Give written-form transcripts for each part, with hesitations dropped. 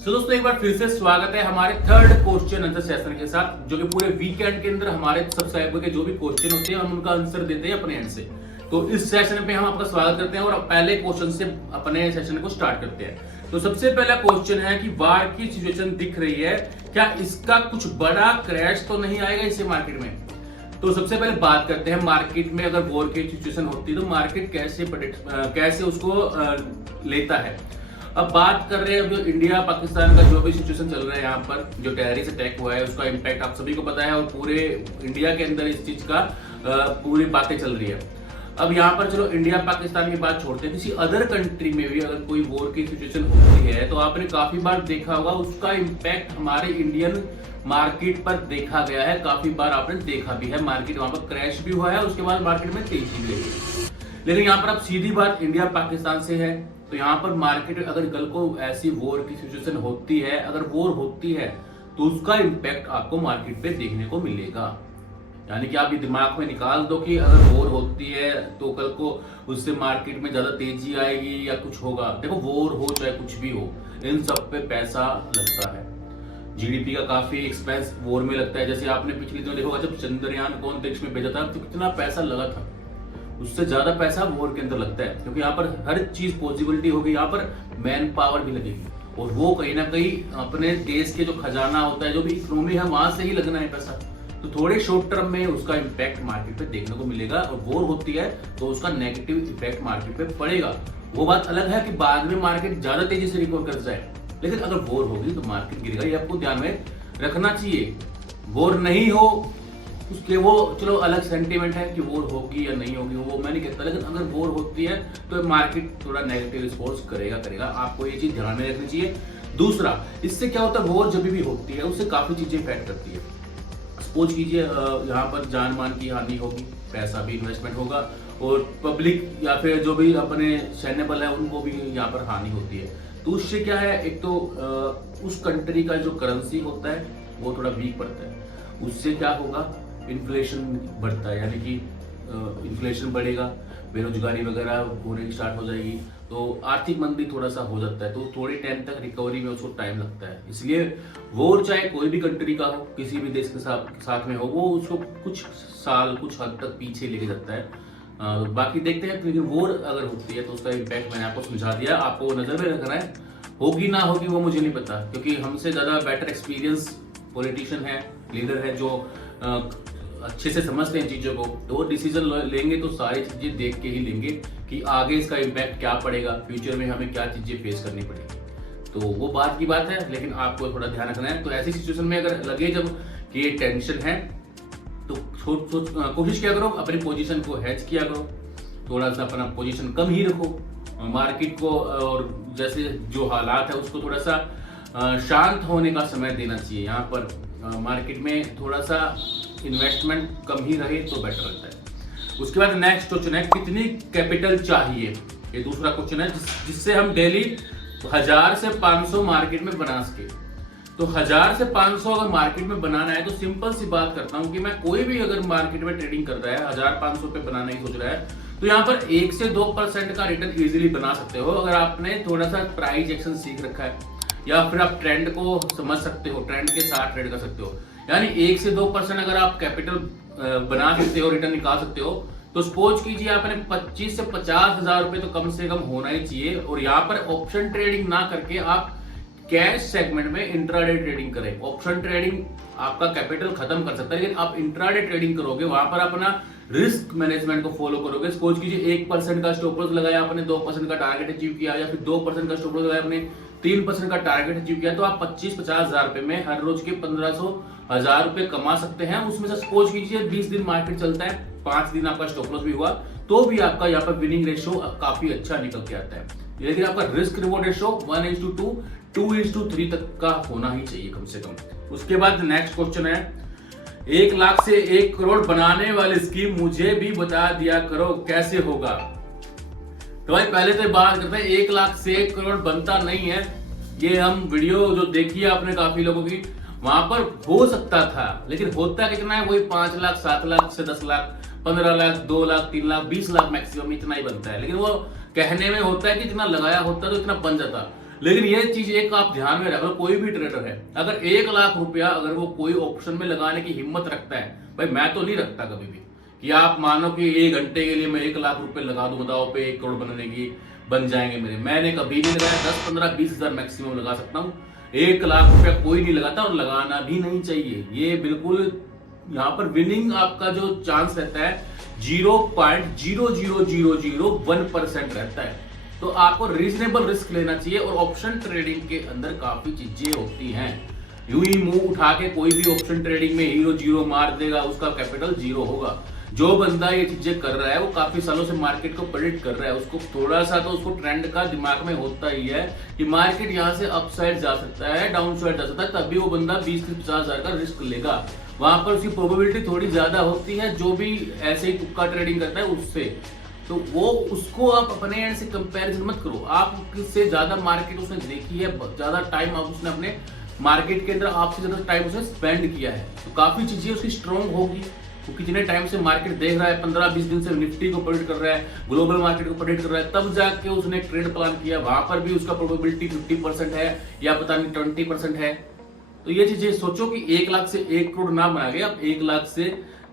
दोस्तों एक बार फिर से स्वागत है हमारे थर्ड क्वेश्चन आंसर सेशन के साथ, जो कि पूरे वीकेंड के अंदर हमारे सब्सक्राइबर के जो भी क्वेश्चन होते हैं हम उनका आंसर देते हैं अपने एंड से। तो इस सेशन पे हम आपका स्वागत करते हैं और पहले क्वेश्चन से अपने सेशन को स्टार्ट करते हैं। तो सबसे पहला क्वेश्चन है कि वार की सिचुएशन दिख रही है, क्या इसका कुछ बड़ा क्रैश तो नहीं आएगा इससे मार्केट में? तो सबसे पहले बात करते हैं मार्केट में अगर वॉर की सिचुएशन होती है तो मार्केट कैसे उसको लेता है। अब बात कर रहे हैं जो इंडिया पाकिस्तान का जो भी सिचुएशन चल रहा है, यहाँ पर जो टेररिस्ट अटैक हुआ है उसका इम्पैक्ट आप सभी को पता है और पूरे इंडिया के अंदर इस चीज का पूरी बातें चल रही है। अब यहाँ पर चलो इंडिया पाकिस्तान की बात छोड़ते हैं, किसी अदर कंट्री में भी अगर कोई वॉर की सिचुएशन होती है तो आपने काफी बार देखा होगा उसका इम्पैक्ट हमारे इंडियन मार्केट पर देखा गया है। काफी बार आपने देखा भी है, मार्केट वहां पर क्रैश भी हुआ है, उसके बाद मार्केट में तेजी भी रही है। लेकिन यहाँ पर अब सीधी बात इंडिया पाकिस्तान से है, तो यहाँ पर मार्केट अगर कल को ऐसी वॉर की सिचुएशन होती है, अगर वॉर होती है तो उसका इम्पैक्ट आपको मार्केट पे देखने को मिलेगा। यानी कि आप ये दिमाग में निकाल दो कि अगर वॉर होती है तो कल को उससे मार्केट में ज्यादा तेजी आएगी या कुछ होगा। देखो वॉर हो चाहे कुछ भी हो, इन सब पे पैसा लगता है। जीडीपी का काफी एक्सपेंस वॉर में लगता है। जैसे आपने पिछले दिनों देखा जब चंद्रयान को अंतरिक्ष में भेजा था तो कितना पैसा लगा था, उससे ज्यादा पैसा वॉर के अंदर लगता है, क्योंकि यहाँ पर हर चीज पॉसिबिलिटी होगी, यहाँ पर मैन पावर भी लगेगी और वो कहीं ना कहीं अपने देश के जो खजाना होता है, जो भी इकोनॉमी है, वहां से ही लगना है पैसा। तो थोड़े शॉर्ट टर्म में उसका इम्पैक्ट मार्केट पे देखने को मिलेगा और वॉर होती है तो उसका नेगेटिव इफेक्ट मार्केट पे पड़ेगा। वो बात अलग है कि बाद में मार्केट ज्यादा तेजी से रिकवर कर जाए, लेकिन अगर वॉर होगी तो मार्केट गिरेगा, ये आपको ध्यान में रखना चाहिए। वॉर नहीं हो उसके वो चलो अलग सेंटीमेंट है कि वॉर होगी या नहीं होगी, वो मैं नहीं कहता, लेकिन अगर वॉर होती है तो मार्केट थोड़ा नेगेटिव रिस्पॉन्स करेगा। आपको ये चीज ध्यान में रखनी चाहिए। दूसरा, इससे क्या होता है, वॉर जब भी होती है उससे काफी चीजें इफेक्ट करती है। सपोज कीजिए यहाँ पर जान मान की हानि होगी, पैसा भी इन्वेस्टमेंट होगा और पब्लिक या फिर जो भी अपने सैन्य बल है उनको भी यहाँ पर हानि होती है। तो उससे क्या है, एक तो उस कंट्री का जो करेंसी होता है वो थोड़ा वीक पड़ता है। उससे क्या होगा, इन्फ्लेशन बढ़ता है, यानी कि इन्फ्लेशन बढ़ेगा, बेरोजगारी वगैरह होने की स्टार्ट हो जाएगी, तो आर्थिक मंदी थोड़ा सा हो जाता है, तो थोड़े टाइम तक रिकवरी में उसको टाइम लगता है। इसलिए वॉर चाहे कोई भी कंट्री का हो, किसी भी देश के साथ में हो, वो उसको कुछ साल कुछ हद तक पीछे लेके जाता है। बाकी देखते हैं, लेकिन वॉर अगर होती है तो उसका इम्पैक्ट मैंने आपको समझा दिया, आपको नजर में रखना है। होगी ना होगी वो मुझे नहीं पता, क्योंकि हमसे ज्यादा बेटर एक्सपीरियंस पॉलिटिशियन है, लीडर है, जो अच्छे से समझते हैं चीजों को, तो वो डिसीजन लेंगे तो सारी चीजें देख के ही लेंगे कि आगे इसका इम्पैक्ट क्या पड़ेगा, फ्यूचर में हमें क्या चीजें फेस करनी पड़ेगी। तो वो बात की बात है, लेकिन आपको थोड़ा ध्यान रखना है। तो ऐसी सिचुएशन में अगर लगे जब कि ये टेंशन है तो कोशिश क्या करो, अपनी पोजीशन को हेज किया करो, थोड़ा सा अपना पोजीशन कम ही रखो मार्केट को, और जैसे जो हालात है उसको थोड़ा सा शांत होने का समय देना चाहिए। यहाँ पर मार्केट में थोड़ा सा इन्वेस्टमेंट कम ही रहे तो बेटर रहता है। उसके बाद नेक्स्ट क्वेश्चन है, कितनी कैपिटल चाहिए? ये दूसरा क्वेश्चन है जिससे हम डेली 1000 से 500 मार्केट में बना सके। तो 1000 से 500 अगर मार्केट में बनाना है तो सिंपल सी बात करता हूं कि मैं कोई भी अगर मार्केट में ट्रेडिंग कर रहा है 1500 पे बनाने की सोच रहा है, तो यहाँ पर 1 से 2% का रिटर्न इजीली बना सकते हो अगर आपने थोड़ा सा प्राइस एक्शन सीख रखा है, या फिर आप ट्रेंड को समझ सकते हो, ट्रेंड के साथ ट्रेड कर सकते हो। यानी 1 से 2% अगर आप कैपिटल बना सकते हो, रिटर्न निकाल सकते हो, तो सपोज कीजिए आपने 25 से 50 हजार रुपए तो कम से कम होना ही चाहिए। और यहाँ पर ऑप्शन ट्रेडिंग ना करके आप कैश सेगमेंट में इंट्राडे ट्रेडिंग करें। ऑप्शन ट्रेडिंग आपका कैपिटल खत्म कर सकता है, लेकिन आप इंट्राडे ट्रेडिंग करोगे, वहां पर अपना रिस्क मैनेजमेंट को फॉलो करोगे। सपोज कीजिए 1% का स्टॉप लॉस लगाया आपने, 2% का टारगेट अचीव किया, या फिर 2% का स्टॉप लॉस लगाया आपने, 3% का टारगेट अचीव किया, तो आप 25-50 हजार रुपए में हर रोज के 1500 रुपए कमा सकते हैं। उसमें से सपोज कीजिए 20 दिन मार्केट चलता है, 5 दिन आपका स्टॉप लॉस भी हुआ, तो भी आपका यहाँ पर विनिंग रेशियो काफी अच्छा निकल के आता है। लेकिन आपका रिस्क रिवॉर्ड रेशियो 1:2, 2:3 तक का होना ही चाहिए कम से कम। उसके बाद नेक्स्ट क्वेश्चन है, 1 लाख से 1 करोड़ बनाने वाली स्कीम मुझे भी बता दिया करो, कैसे होगा? तो भाई पहले तो बात करते हैं, 1 लाख से 1 करोड़ बनता नहीं है। ये हम वीडियो जो देखी है आपने काफी लोगों की, वहां पर हो सकता था, लेकिन होता कितना है, वही 5 लाख, 7 लाख से 10 लाख, 15 लाख, 2 लाख, 3 लाख, 20 लाख मैक्सिमम इतना ही बनता है। लेकिन वो कहने में होता है कि इतना लगाया होता तो इतना बन जाता, लेकिन ये चीज एक आप ध्यान में रखो, कोई भी ट्रेडर है अगर 1 लाख रुपया अगर वो कोई ऑप्शन में लगाने की हिम्मत रखता है, भाई मैं तो नहीं रखता कभी भी कि आप मानो कि 1 घंटे के लिए मैं 1 लाख रुपए लगा दूं, बताओ पे 1 करोड़ बनने की बन जाएंगे मेरे। मैंने कभी नहीं लगाया, 10, 15, 20 हजार मैक्सिमम लगा सकता हूँ। 1 लाख रुपया कोई नहीं लगाता और लगाना भी नहीं चाहिए। ये बिल्कुल यहाँ पर विनिंग आपका जो चांस रहता है 0.00001% रहता है। तो आपको रीजनेबल रिस्क लेना चाहिए और ऑप्शन ट्रेडिंग के अंदर काफी चीजें होती हैं। यूं ही मुंह उठा के कोई भी ऑप्शन ट्रेडिंग में हीरो जीरो मार देगा, उसका कैपिटल जीरो होगा। जो बंदा ये चीजें कर रहा है वो काफी सालों से मार्केट को प्रेडिक्ट कर रहा है, उसको थोड़ा सा तो उसको ट्रेंड का दिमाग में होता ही है कि मार्केट यहाँ से अपसाइड जा सकता है, डाउन साइड जा सकता है, तभी वो बंदा 20 से 50 हजार का रिस्क लेगा। वहां पर उसकी प्रोबेबिलिटी थोड़ी ज्यादा होती है जो भी ऐसे ही तुक्का ट्रेडिंग करता है उससे। तो वो उसको आप अपने एंड से कंपैरिजन मत करो। आप किससे ज्यादा मार्केट उसने देखी है, ज्यादा टाइम आप उसने अपने मार्केट के अंदर आपसे ज्यादा टाइम उसने स्पेंड किया है, तो काफी चीजें उसकी स्ट्रॉन्ग होगी। वो कितने टाइम से मार्केट देख रहा है, 15-20 दिन से निफ्टी को प्रेडिक्ट कर रहा है, ग्लोबल मार्केट को प्रेडिक्ट कर रहा है, तब जाके उसने एक ट्रेड प्लान किया। वहां पर भी उसका प्रोबेबिलिटी 50% है या पता नहीं 20% है। तो ये चीजें सोचो कि 1 लाख से 1 करोड़ ना बना गए, आप 1 लाख से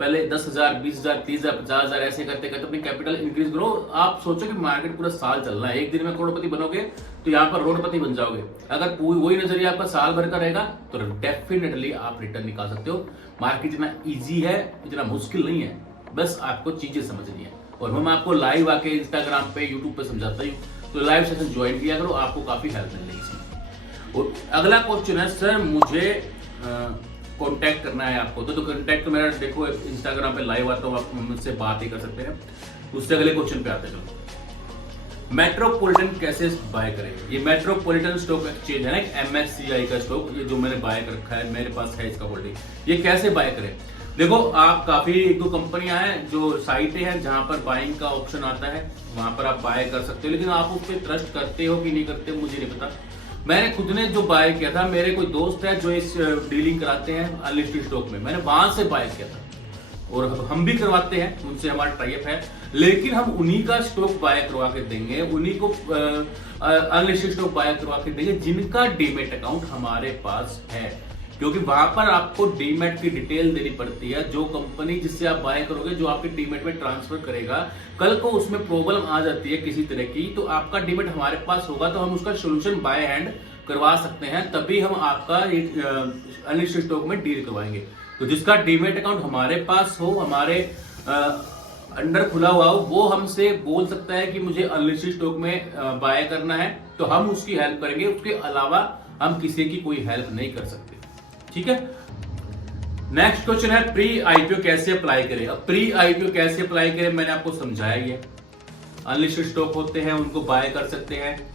पहले 10,000, 20,000, 30,000, 50,000 ऐसे करते करते अपनी कैपिटल इंक्रीज करो। आप सोचो कि मार्केट पूरा साल चलना है, एक दिन में करोड़पति बनोगे तो यहाँ पर रोडपति बन जाओगे। अगर वही नजरिया आपका साल भर का रहेगा तो डेफिनेटली आप रिटर्न निकाल सकते हो। मार्केट इतना इजी है, इतना मुश्किल नहीं है, बस आपको चीजें समझनी है। और हम आपको लाइव आके इंस्टाग्राम पे, यूट्यूब पे समझाता ही हूँ, तो लाइव सेशन ज्वाइन किया करो, आपको काफी हेल्प मिलेगी इसमें। और अगला क्वेश्चन है, सर मुझे कांटेक्ट करना है आपको, तो कांटेक्ट तो मेरा देखो इंस्टाग्राम पे लाइव आता हूँ, आप मुझसे बात ही कर सकते हैं। उससे अगले क्वेश्चन पे आते हैं। चलो, मेट्रोपॉलिटन कैसे बाय करें? ये मेट्रोपॉलिटन स्टॉक एक्सचेंज है ना, एक MSCI का स्टॉक, ये जो मैंने बाय कर रखा है, मेरे पास है इसका होल्डिंग। ये कैसे बाय करें? देखो, आप काफी 1-2 कंपनियां हैं जो साइटें हैं जहां पर बाइंग का ऑप्शन आता है, वहां पर आप बाय कर सकते हो। लेकिन आप उस पर ट्रस्ट करते हो कि नहीं करते मुझे नहीं पता। मैंने खुद ने जो बाय किया था, मेरे कोई दोस्त है जो इस डीलिंग कराते हैं अनलिस्टेड स्टॉक में, मैंने वहां से बाय किया था और हम भी करवाते हैं, उनसे हमारा टाइप है। लेकिन हम उन्हीं का स्टॉक बाय करवा के देंगे, उन्हीं को अनलिस्टेड स्टॉक बाय करवा के देंगे जिनका डीमेट अकाउंट हमारे पास है, क्योंकि वहां पर आपको डीमेट की डिटेल देनी पड़ती है। जो कंपनी जिससे आप बाय करोगे, जो आपके डीमेट में ट्रांसफर करेगा, कल को उसमें प्रॉब्लम आ जाती है किसी तरह की, तो आपका डीमेट हमारे पास होगा तो हम उसका सोल्यूशन बाय हैंड करवा सकते हैं, तभी हम आपका अनलिस्टेड स्टॉक में डील करवाएंगे। तो जिसका डीमेट अकाउंट हमारे पास हो, हमारे अंडर खुला हुआ हो, वो हमसे बोल सकता है कि मुझे अनलिस्टेड स्टॉक में बाय करना है, तो हम उसकी हेल्प करेंगे। उसके अलावा हम किसी की कोई हेल्प नहीं कर सकते, ठीक है। नेक्स्ट क्वेश्चन है, प्री आईपीओ कैसे अप्लाई करें? अब प्री आईपीओ कैसे अप्लाई करें मैंने आपको समझाया ही है। अनलिस्टेड स्टॉक होते हैं, उनको बाय कर सकते हैं।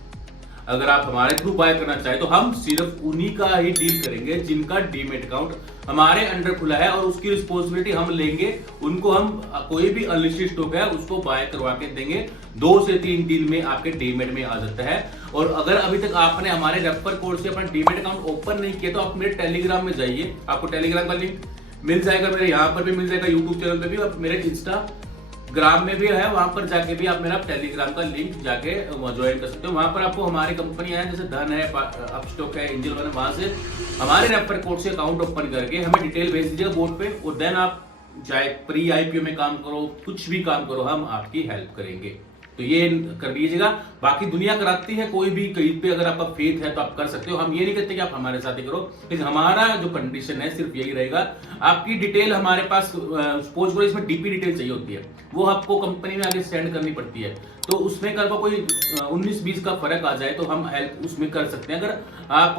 अगर आप हमारे थ्रू बाय करना चाहे तो हम सिर्फ उन्हीं का ही डील करेंगे जिनका डीमेट अकाउंट हमारे अंडर खुला है, और उसकी रिस्पॉन्सिबिलिटी हम लेंगे। उनको हम कोई भी अनलिस्टेड स्टॉक है उसको बाय करवा के देंगे। 2 से 3 दिन में आपके डीमेट में आ जाता है। और अगर अभी तक आपने हमारे रेफर कोड से अपना डीमेट अकाउंट ओपन नहीं किया तो आप मेरे टेलीग्राम में जाइए, आपको टेलीग्राम का लिंक मिल जाएगा, मेरे यहाँ पर भी मिल जाएगा, यूट्यूब चैनल पे भी, और मेरे इंस्टाग्राम में भी है, वहां पर जाके भी आप मेरा टेलीग्राम का लिंक जाके ज्वाइन कर सकते हो। वहां पर आपको हमारी कंपनियां हैं, जैसे धन है, अपस्टॉक है, एंजल वन है, वहां से हमारे रेफर कोड से अकाउंट ओपन करके हमें डिटेल भेज दीजिएगा बोर्ड पे, और देन आप चाहे प्री आईपीओ में काम करो, कुछ भी काम करो, हम आपकी हेल्प करेंगे। तो ये कर लीजिएगा। बाकी दुनिया कराती है, कोई भी कहीं पे अगर आपका फेथ है तो आप कर सकते हो। हम ये नहीं कहते कि आप हमारे साथ ही करो, लेकिन हमारा जो कंडीशन है सिर्फ यही रहेगा, आपकी डिटेल हमारे पास, सपोज करो इसमें डीपी डिटेल चाहिए होती है, वो आपको कंपनी में आगे सेंड करनी पड़ती है। तो उसमें कल को कोई 19-20 का फर्क आ जाए तो हम हेल्प उसमें कर सकते हैं, अगर आप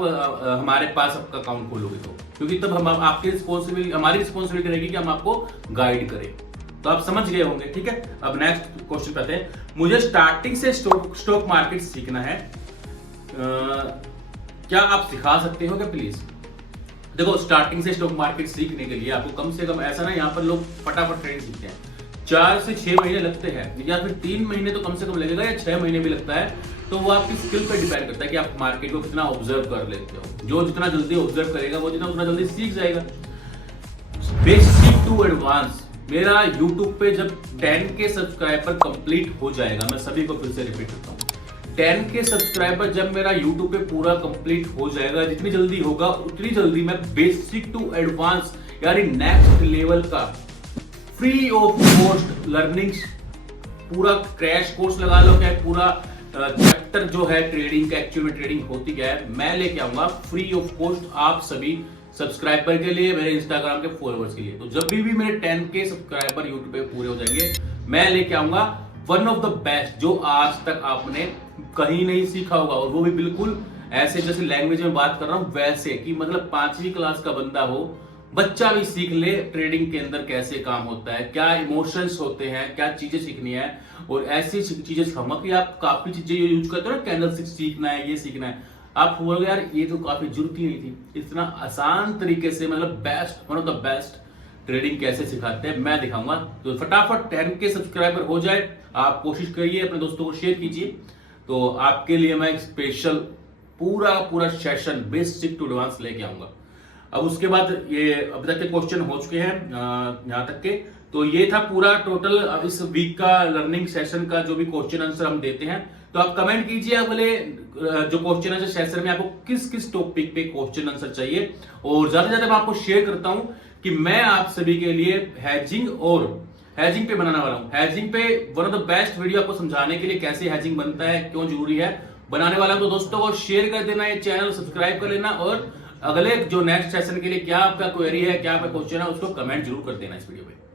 हमारे पास आपका अकाउंट खोलोगे तो, क्योंकि तब हम आपकी रिस्पॉन्सिबिलिटी, हमारी रिस्पॉन्सिबिलिटी रहेगी कि हम आपको गाइड करें। तो आप समझ गए होंगे, ठीक है। अब नेक्स्ट क्वेश्चन पे आते हैं, मुझे स्टार्टिंग से स्टॉक मार्केट सीखना है, क्या आप सिखा सकते हो क्या प्लीज? देखो, स्टार्टिंग से स्टॉक मार्केट सीखने के लिए आपको कम से कम, ऐसा ना यहाँ पर लोग फटाफट ट्रेडिंग सीखते हैं, 4 से 6 महीने लगते हैं, या फिर 3 महीने तो कम से कम लगेगा, या 6 महीने भी लगता है। तो वो आपकी स्किल पे डिपेंड करता है कि आप मार्केट को कितना ऑब्जर्व कर लेते हो। जो जितना जल्दी ऑब्जर्व करेगा वो उतना जल्दी सीख जाएगा। बेसिक टू एडवांस मेरा YouTube पे जब 10K सब्सक्राइबर कंप्लीट हो जाएगा, मैं सभी को फिर से रिपीट करता हूँ, 10K सब्सक्राइबर जब मेरा YouTube पे पूरा कंप्लीट हो जाएगा, जितनी जल्दी होगा उतनी जल्दी मैं बेसिक टू एडवांस यानी नेक्स्ट लेवल का फ्री ऑफ कॉस्ट लर्निंग्स पूरा क्रैश कोर्स लगा लो, क्या पूरा चैप्टर जो है ट्रेडिंग का, एक्चुअल में ट्रेडिंग होती क्या है, मैं लेके आऊंगा फ्री ऑफ कॉस्ट आप सभी सब्सक्राइबर के लिए, मेरे इंस्टाग्राम के फॉलोअर्स के लिए। तो जब भी मेरे 10K सब्सक्राइबर यूट्यूब पे पूरे हो जाएंगे, मैं लेके आऊंगा वन ऑफ द बेस्ट जो आज तक आपने कहीं नहीं सीखा होगा, और वो भी बिल्कुल ऐसे जैसे लैंग्वेज में बात कर रहा हूं वैसे कि मतलब 5वीं क्लास का बंदा हो, बच्चा भी सीख ले ट्रेडिंग के अंदर कैसे काम होता है, क्या इमोशंस होते हैं, क्या चीजें सीखनी है, और ऐसी चीजें सिखाऊंगा कि आप काफी चीजें यूज करते हो ना, कैंडलस्टिक सीखना है, ये सीखना है, आप बोलोगे यार ये तो काफी जरूरत ही नहीं थी, इतना आसान तरीके से मतलब best one of the best trading कैसे सिखाते हैं मैं दिखाऊंगा। तो फटाफट 10K सब्सक्राइबर हो जाए, आप कोशिश करिए, अपने दोस्तों को शेयर कीजिए। तो आपके लिए मैं एक स्पेशल पूरा सेशन बेसिक टू एडवांस लेके आऊंगा। अब उसके बाद ये अभी तक के क्वेश्चन हो चुके हैं यहाँ तक के, तो ये था पूरा टोटल इस वीक का लर्निंग सेशन का जो भी क्वेश्चन आंसर हम देते हैं। तो आप कमेंट कीजिए अगले जो क्वेश्चन आंसर सेशन में आपको किस किस टॉपिक पे क्वेश्चन आंसर चाहिए, और ज्यादा से ज्यादा मैं आपको शेयर करता हूं कि मैं आप सभी के लिए हैजिंग पे बनाने वाला हूं। हैजिंग पे one of the best video आपको समझाने के लिए कैसे हैजिंग बनता है, क्यों जरूरी है, बनाने वाला हूं। तो दोस्तों को शेयर कर देना, ये चैनल सब्सक्राइब कर लेना, और अगले जो नेक्स्ट सेशन के लिए क्या आपका क्वेरी है, क्या आपका क्वेश्चन है, उसको कमेंट जरूर कर देना इस वीडियो पे।